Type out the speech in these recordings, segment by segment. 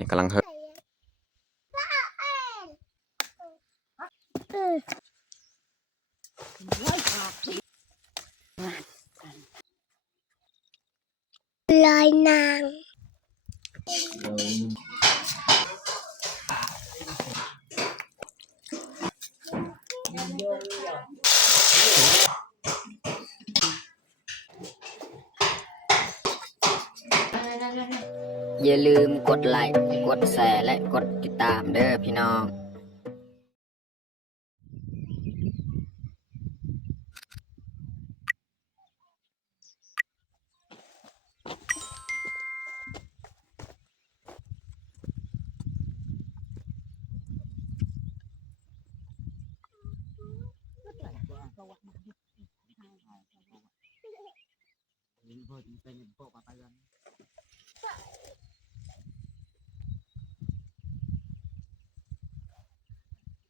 นี่กำลังเฮลอยนางอย่าลืมกดไลค์กดแชร์และกดติดตามเด้อพี่น้อง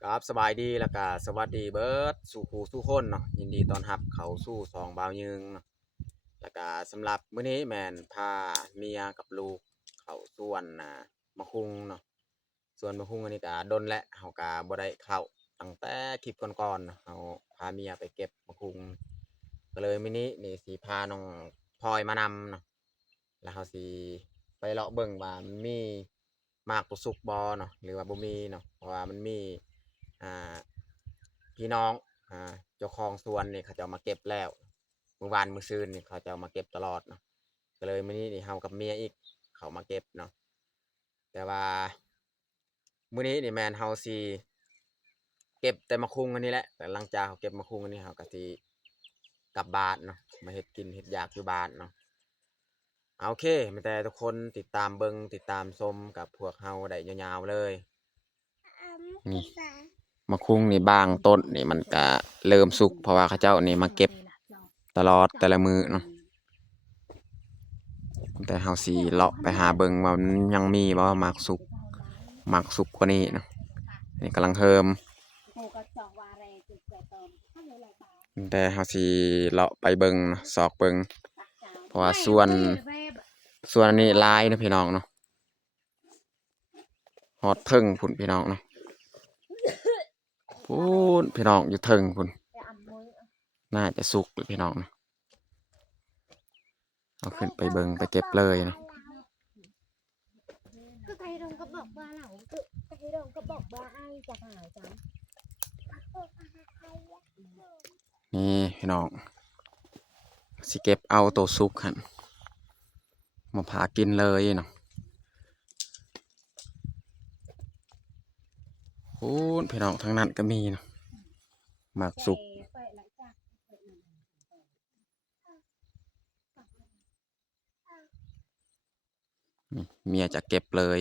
ครับสบายดีแล้วก็สวัสดีเบิร์ดสู่ครูสู่คนเนาะยินดีต้อนรับเขาสู่สองบ่าวยึงเนาะแล้วก็สำหรับมื้อนี้แมนพาเมียกับลูกเขาส่วนมะคุงเนาะส่วนมะคุงอันนี้ก็ดนและเฮาก็บ่ได้เข้าตั้งแต่คลิปก่อนๆเนาะเฮาพาเมียไปเก็บมะคุงก็เลยมื้อนี้นี่สิพาน้องพลอยมานำเนาะแล้วเฮาสิไปเลาะเบิ่งว่ามันมีมากตัวสุกบ่เนาะหรือว่าบ่มีเนาะเพราะว่ามันมีพี่น้องเจ้าของสวนนี่เขาจะมาเก็บแล้วเมื่อวานมื้อซืนนี่เขาจะมาเก็บตลอดเนาะก็เลยมื้อนี้นี่เฮากับเมียอีกเขามาเก็บเนาะแต่ว่ามื้อนี้นี่แมนเฮาสิเก็บแต่มะคุงอันนี้แหละแต่หลังจากเขาเก็บมะคุงอันนี้เฮาก็สิกลับบ้านเนาะมาเฮ็ดกินเฮ็ดอยากอยู่บ้านเนาะโอเคมีแต่ทุกคนติดตามเบิ่งติดตามชมกับพวกเฮาได้ยาวๆเลยนี่มะคุงนี่บางต้นนี่มันก็เริ่มสุกเพราะว่าเขาเจ้านี่มาเก็บตลอดแต่ละมือเนาะแต่เฮาสิเลาะไปหาเบิ่งว่ามันยังมีบ่หมากสุกกว่านี้เนาะนี่กำลังเทิมแต่เฮาสิเลาะไปเบิ่งเนาะซอกเบิ่งเพราะว่าส่วนอันนี้หลายนะพี่น้องเนาะฮอดเทิงพุ่นพี่น้องเนาะพุ่นพี่น้องอยู่เทิงพุ่นน่าจะสุกเลยพี่น้องเนาะเอาขึ้นไปเบิ่งไปเก็บเลยเนาะก็ไทยดงก็บอกว่าเราคือไทยดงก็บอกว่าไอ้จะหายจังนี่พี่น้องสิเก็บเอาตัวสุกหั่นมาพากินเลยเนาะพุ่นพี่น้องทั้งนั้นก็มีเนาะหมากสุกเมียจะเก็บเลย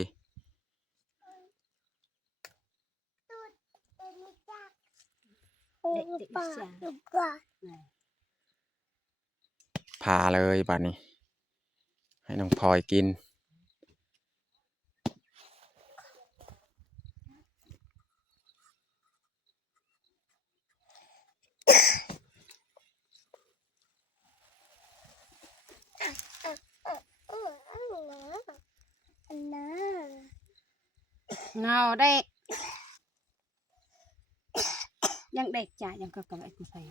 พาเลยบัดนี้ให้น้องพลอยกินเงาเด็กยังเด็กจ้ะยังก็กำลังใส่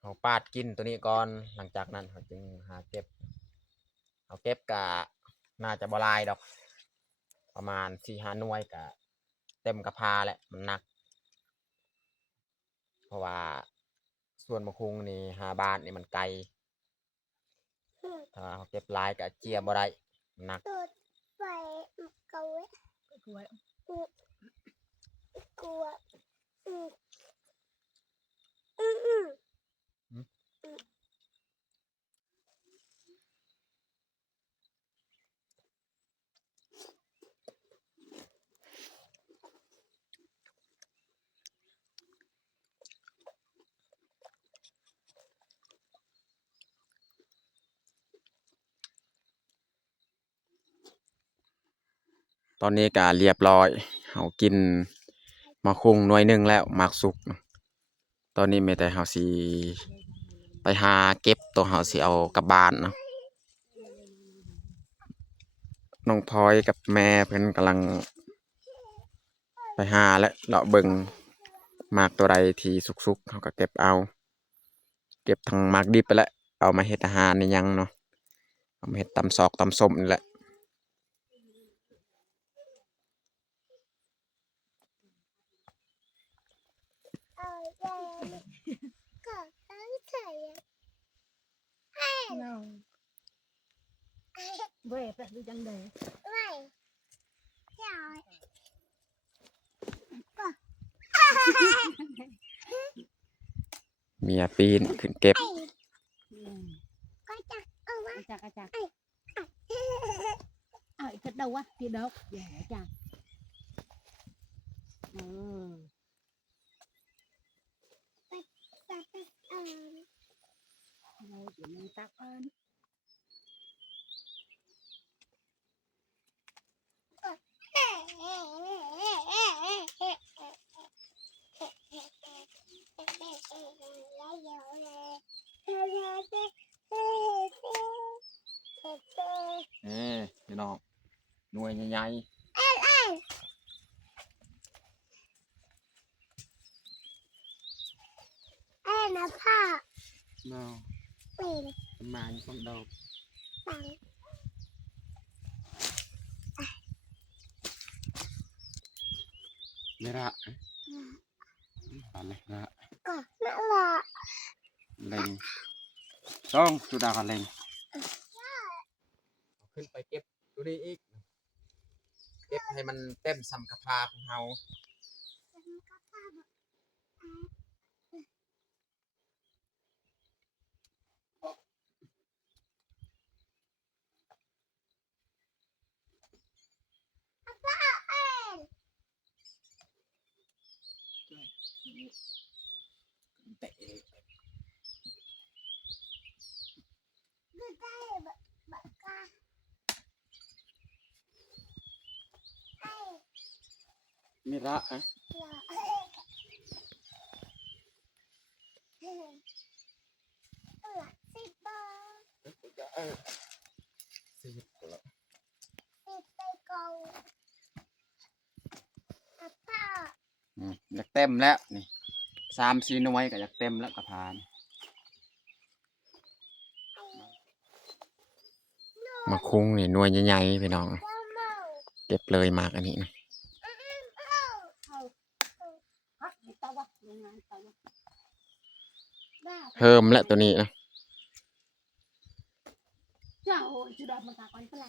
เอาปาดกินตัวนี้ก่อนหลังจากนั้นเขาจึงหาเก็บเอาเก็บกะน่าจะบลายดอกประมาณ4-5 หน่วยกะเต็มกระพาแหละมันหนักเพราะว่าส่วนมะคุงนี่5 บาทนี่มันไกลถ้าเขาเก็บลายกะเจียบ่ได้หนักไปกลัวกลัวกลัวตอนนี้กะเรียบร้อยเขากินมะคุงหน่วยหนึ่งแล้วหมากสุก ตอนนี้มีแต่เฮาสิไปหาเก็บตัวเฮาสิเอากลับบ้านเนาะน้องพลอยกับแม่เพิ่นกำลังไปหาและเลาะเบิ่งหมากตัวใดที่สุกๆเขาก็เก็บเอา เก็บทั้งหมากดิบไปแล้วเอามาเฮ็ดอาหารนี่ยังเนาะเอามาเฮ็ดตำซอกตำส้มนี่แหละเว้ยไปดูจังเลยเมียปีนขึ้นเก็บ อาจารย์อีกกระเดาวะที่ดอกแย่จังเราเดี๋ยวมันตักเอิ้นพี่น้องหน่วยใหญ่นะพ่อ ๆเนาะ เป็น ประมาณต้นดอก ตัง นี่ละอะไรละ ก็นั่นแหละ เล็งต้องจุดากันเล็งขึ้นไปเก็บดูดีอีกเก็บให้มันเต็มสำกะพาของเฮาเตะ มีระอ่ะสิบกว่าแล้วอยากเต็มแล้วนี่3-4หน่วยก็อยากเต็มแล้วกระพานมาคุ้งนี่หน่วยใหญ่ๆไปน้องเก็บเลยมากอันนี้นะเพิ่มแล้วตัวนี้นะ เจ้าจุดมันตาก่อนเป็นไร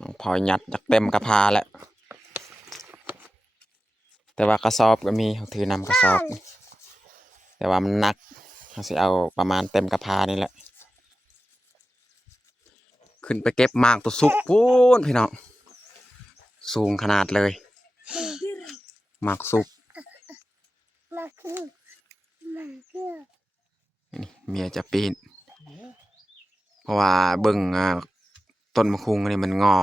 น้องพลอยยัดจากเต็มกระพาแล้วแต่ว่ากระสอบก็มีเขาถือนำกระสอบ แต่ว่ามันหนักเขาสิเอาประมาณเต็มกระพานี่แหละขึ้นไปเก็บหมากตัวสุกพูนพี่น้องสูงขนาดเลยหมากสุกนี่เมียจะปีนเพราะว่าเบิ่งต้นมะคุงนี่มันงอ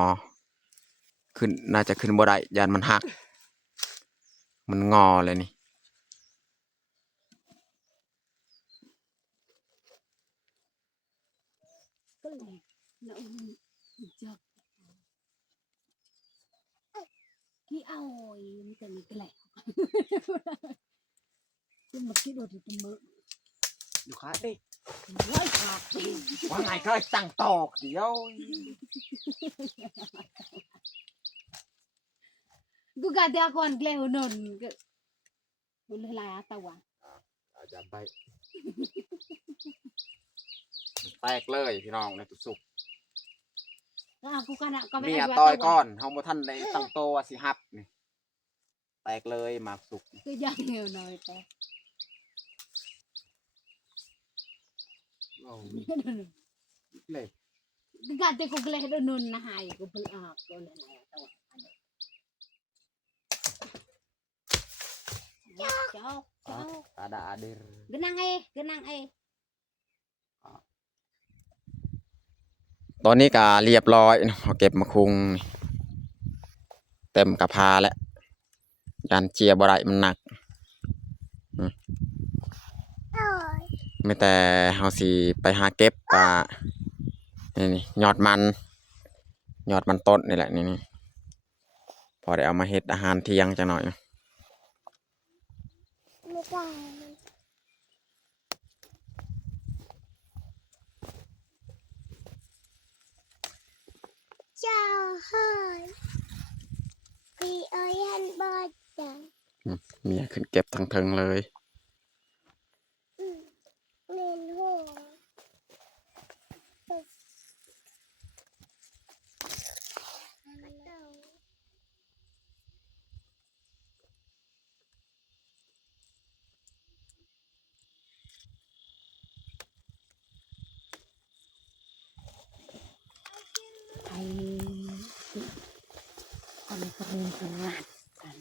ขึ้นน่าจะขึ้นบ่ได้ยานมันหักมันงอเลยนี่ก็เลยแล้วจับกี่เอามันจะมีแกล้งจะมาคิดว่าจะมือ อยู่ขาดิ ร้อยขาด ว่าไงก็ตั้งตอกเดี๋ยว กูกะเดียวก่อนแกล้งนนก็บุญลายตะวัน อาจจะไปแตกเลยพี่น้องในตุสุก กูกันก็ไม่ เมีย ได้ ต่อยก้อนเฮาบ่ทันได้ตั้งโตว่าสิฮับนี่แตกเลยหมากสุก คือยังเหนียวหน่อยแต่ โอ้เลย กูกะเดียวกูแกล้งนนนะหายกูเป็นอาบกูเลยลายตะวันเจ้า ada adir genang eh ตอนนี้ก็เรียบร้อยเนาะเอาเก็บมาคุงนี่ เต็มกระพาแล้วยานเจียบ่ได้มันหนักไม่แต่เฮาสิไปหาเก็บปลานี่ยอดมันต้นนี่แหละนี่พอได้เอามาเฮ็ดอาหารเที่ยงจังหน่อยนะ ไม่ได้เจ้าเฮ้ยพี่เอ้ยฮันบอดจัง เมียขึ้นเก็บทั้งเทิงเลย เล่นหัวไอ้คนก็เรียนคนหลัดกัน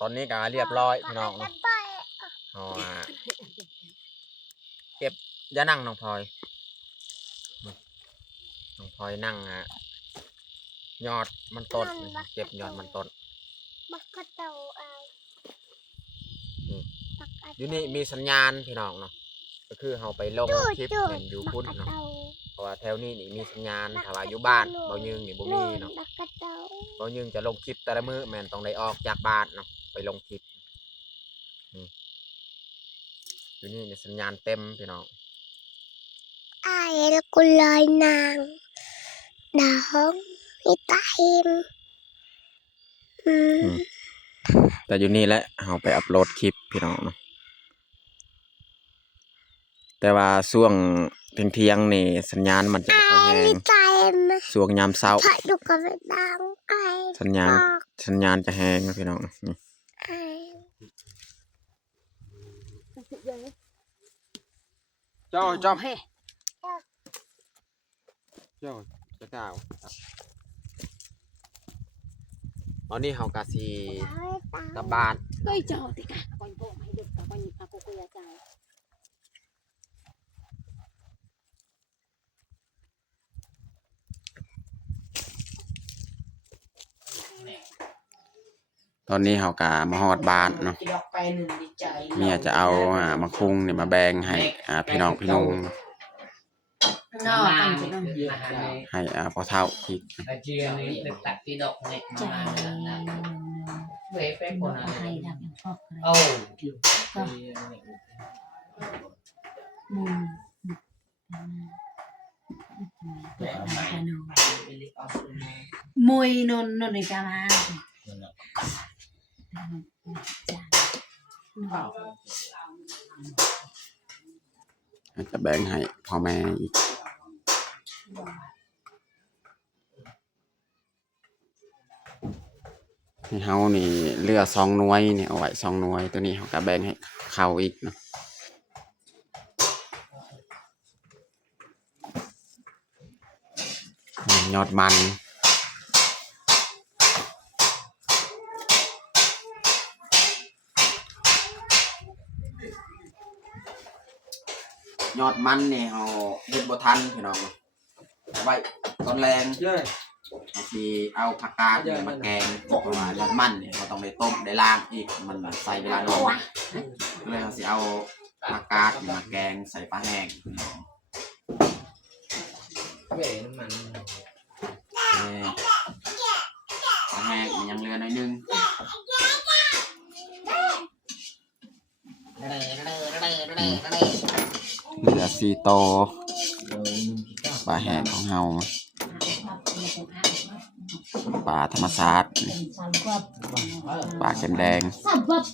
ตอนนี้ก็เรียบร้อยพี่น้องเนาะเอาเก็บอย่านั่งน้องพลอยนั่งยอดมันต้นเก็บยอดมันต้น บักกะเต่าเอา บักกะ อยู่นี่มีสัญญาณพี่น้องเนาะก็คือเราไปลงคลิปเห็นอยู่พุ่นเนาะ เต่า เพราะว่าแถวนี้นี่มีสัญญาณถ้าว่าอยู่บ้านเบายึงนี่บ่มีเนาะ บักกะเต่า เบายึงจะลงคลิปแต่ละมื้อแม่นต้องได้ออกจากบ้านเนาะไปลงคลิปอยู่นี่สัญญาณเต็มพี่น้อง ไอ้ละกุลอยนางดาวมีตาหิม แต่อยู่นี่แหละเราไปอัปโหลดคลิปพี่น้องเนาะแต่ว่าช่วงเที่ยงๆนี่สัญญาณมันจะไม่ค่อยแรง ตาหิม ช่วงยามเช้า ผัดดูกับดังไอ้ สัญญาณจะแห้งนะพี่น้องนี่ ไอ้ เจ้าจอม เฮ้ เจ้าจะกล่าวตอนนี้เฮากะสิกลับบ้าน cái chờ thì cả con bộ mày được cả con nhìn cô quay ra ตอนนี้เฮากะมาฮอดบ้านเนาะเมียจะเอามาคุงนี่มาแบ่งให้พี่น้องพี่นุ่ง nó ăn thì nó ให้พ่อเฒ่าอีก là chia này được tắt cái động này về phép của nó hay làm những phọc ô mùi non non này cả mà จะแบ่งให้พ่อแม่อีกให้เฮานี่เหลือ2หน่วยนี่เอาไว้2หน่วยตัวนี้เฮาก็แบ่งให้เขาอีกเนาะยอดมันยอดมันนี่เฮาเฮ็ดบ่ทันพี่น้องเอาไว้ตอนแรงเฮาสิเอาผักกาดนี่มาแกงเพราะว่ายอดมันนี่เฮาต้องได้ต้มได้ล้างอีกมันใส่เวลานานก็เลยเฮาสิเอาผักกาดนี่มาแกงใส่ปลาแห้ง về nó mặn ปลาแห้งมันยังเหลือหน่อยนึงเหลือ4โตวปลาแห้งของเฮาปลาธรรมชาติปลาเข็มแดง sập vật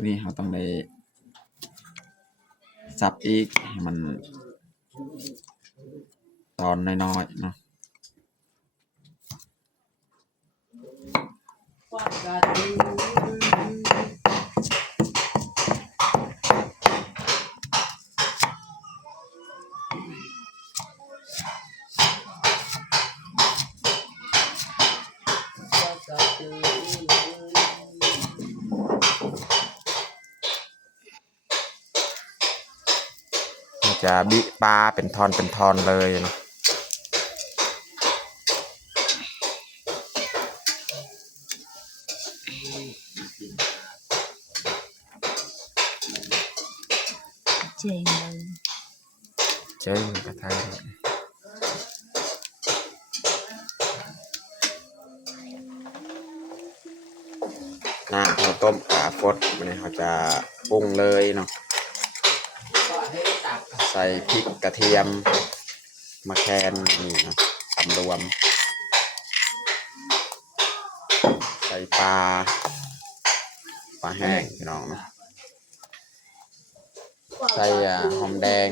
ตัวนี้เราต้องได้สับอีกให้มันตอนน้อยๆเนาะจะบิปลาเป็นทอนเลยเนาะเจ๊งกระทะน้ำเราต้มปลาฟดวันนี้เราจะปรุงเลยเนาะใส่พริกกระเทียมมะแคนนี่นะตำรวมใส่ปลาแห้งพี่น้องนะใส่หอมแดง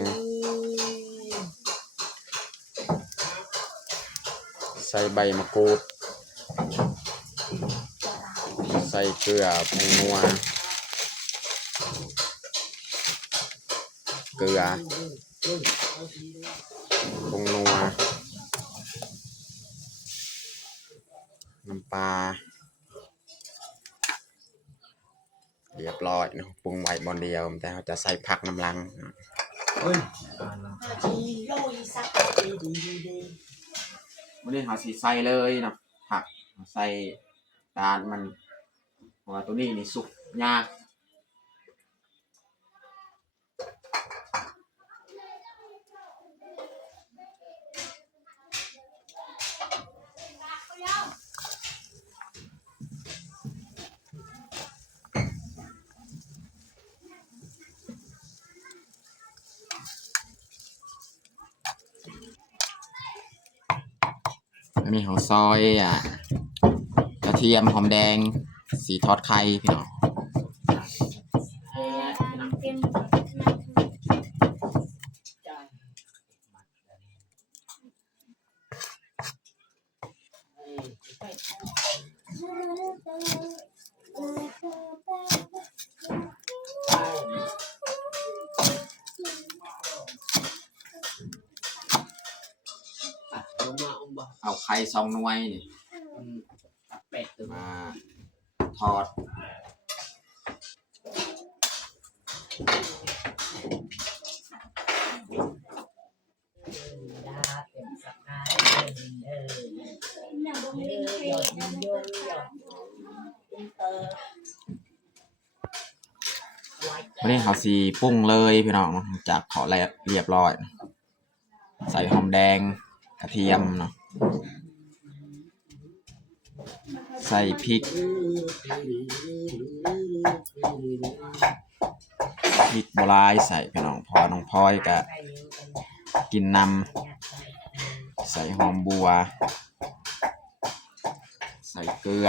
ใส่ใบมะกรูดใส่เกลือผงนัวเกลือผงนัวน้ำปลาเรียบร้อยนะปรุงไว้บอนเดียวแต่เราจะใส่ผักน้ำลังวันนี้เราสิใส่เลยเนาะผักใส่ตาลมันเพราะว่าตัวนี้นี่สุกยากอันนี้ของซอยกระเทียมหอมแดงสีทอดไข่พี่น้องเอาไข่2 หน่วยนี่มาทอดวันนี้เขาสีปรุงเลยพี่น้องจากขอแรกเรียบร้อยใส่หอมแดงกระเทียมเนาะใส่พริกโบราณใส่พี่น้องพอน้องพลอยก็กินนำใส่หอมบัวใส่เกลือ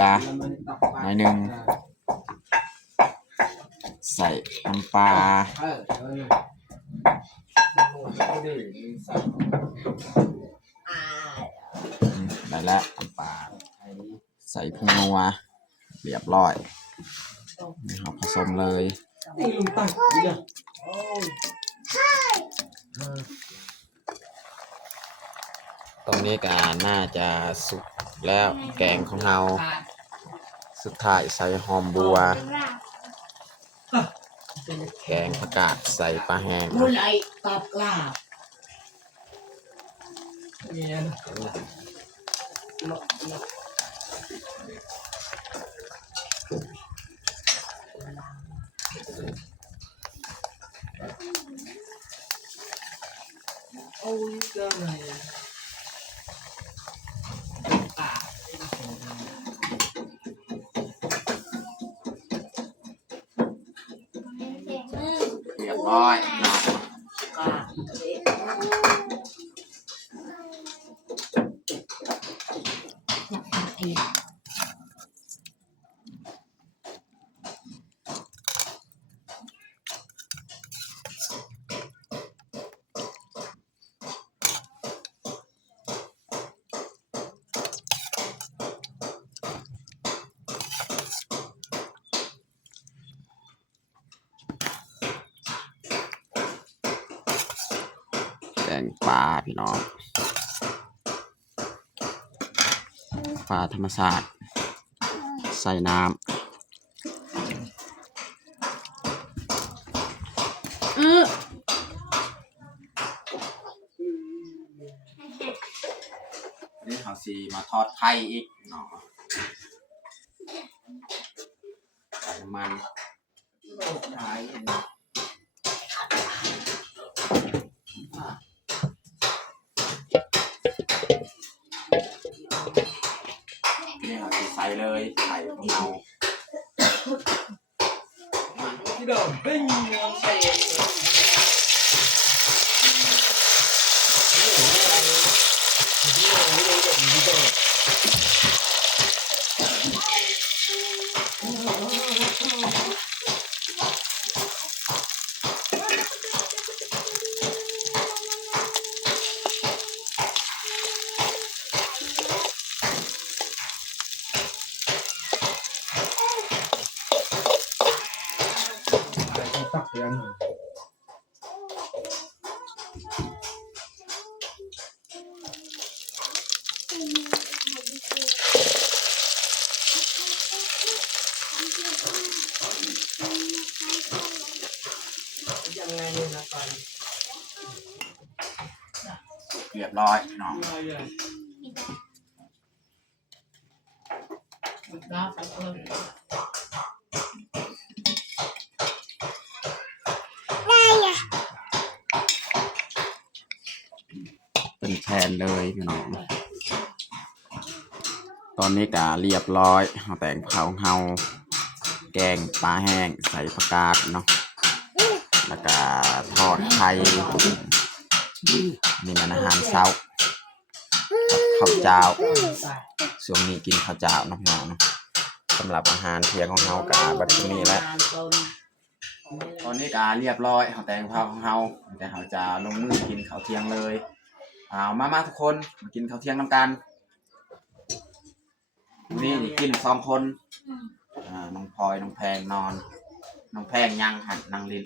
หน่อยหนึ่งใส่น้ำปลาได้แล้วน้ำปลาใส่ผงนัวเรียบร้อยนะครับผสมเลยตรงนี้ก็น่าจะสุกแล้วแกงของเราสุดท้ายใส่หอมบัวแกงผักกาดใส่ปลาแห้งเรียบร้อย งปลาพี่น้องปลาธรรมชาติใส่น้ำนี่เขาสีมาทอดไข่อีกเนาะใส่น้ำมันนี่เขาสีใส่เลยไข่ของเราที่เดิมปิ้งใส่ตักเตือนเรียบร้อยน้องเป็นแทนเลยพี่น้องตอนนี้ก็เรียบร้อยเอาแต่งเผาเฮาแกงปลาแห้งใส่ผักกาดเนาะแล้วก็ทอดไข่นี่มันอาหารเช้าข้าวเจ้าช่วงนี้กินข้าวเจ้าเนาะพี่น้องเนาะสำหรับอาหารเที่ยงของเฮากับบัดนี้แหละตอนนี้ก็เรียบร้อยเอาแต่งเผาของเฮาแต่เฮาจะลงมือกินข้าวเที่ยงเลยมาทุกคนมากินข้าวเที่ยงนำกันนี่กิน2 คนน้องพลอยน้องแพงนอนน้องแพงยังหันนั่งลิ้น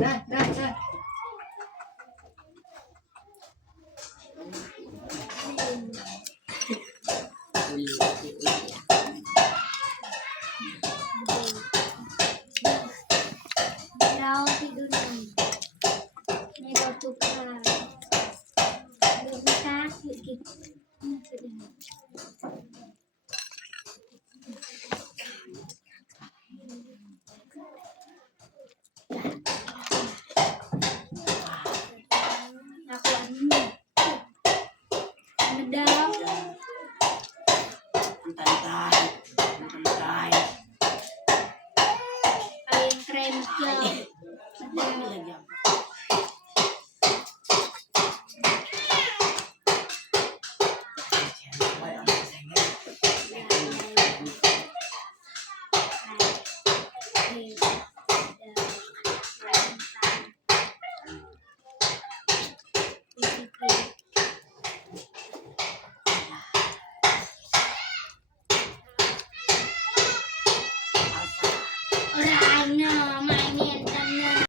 ได้เราที่ดูหนังในเราทุกการดูนะคะคือกินนักวันมันดาวไอ้เครมเจียวมันดาว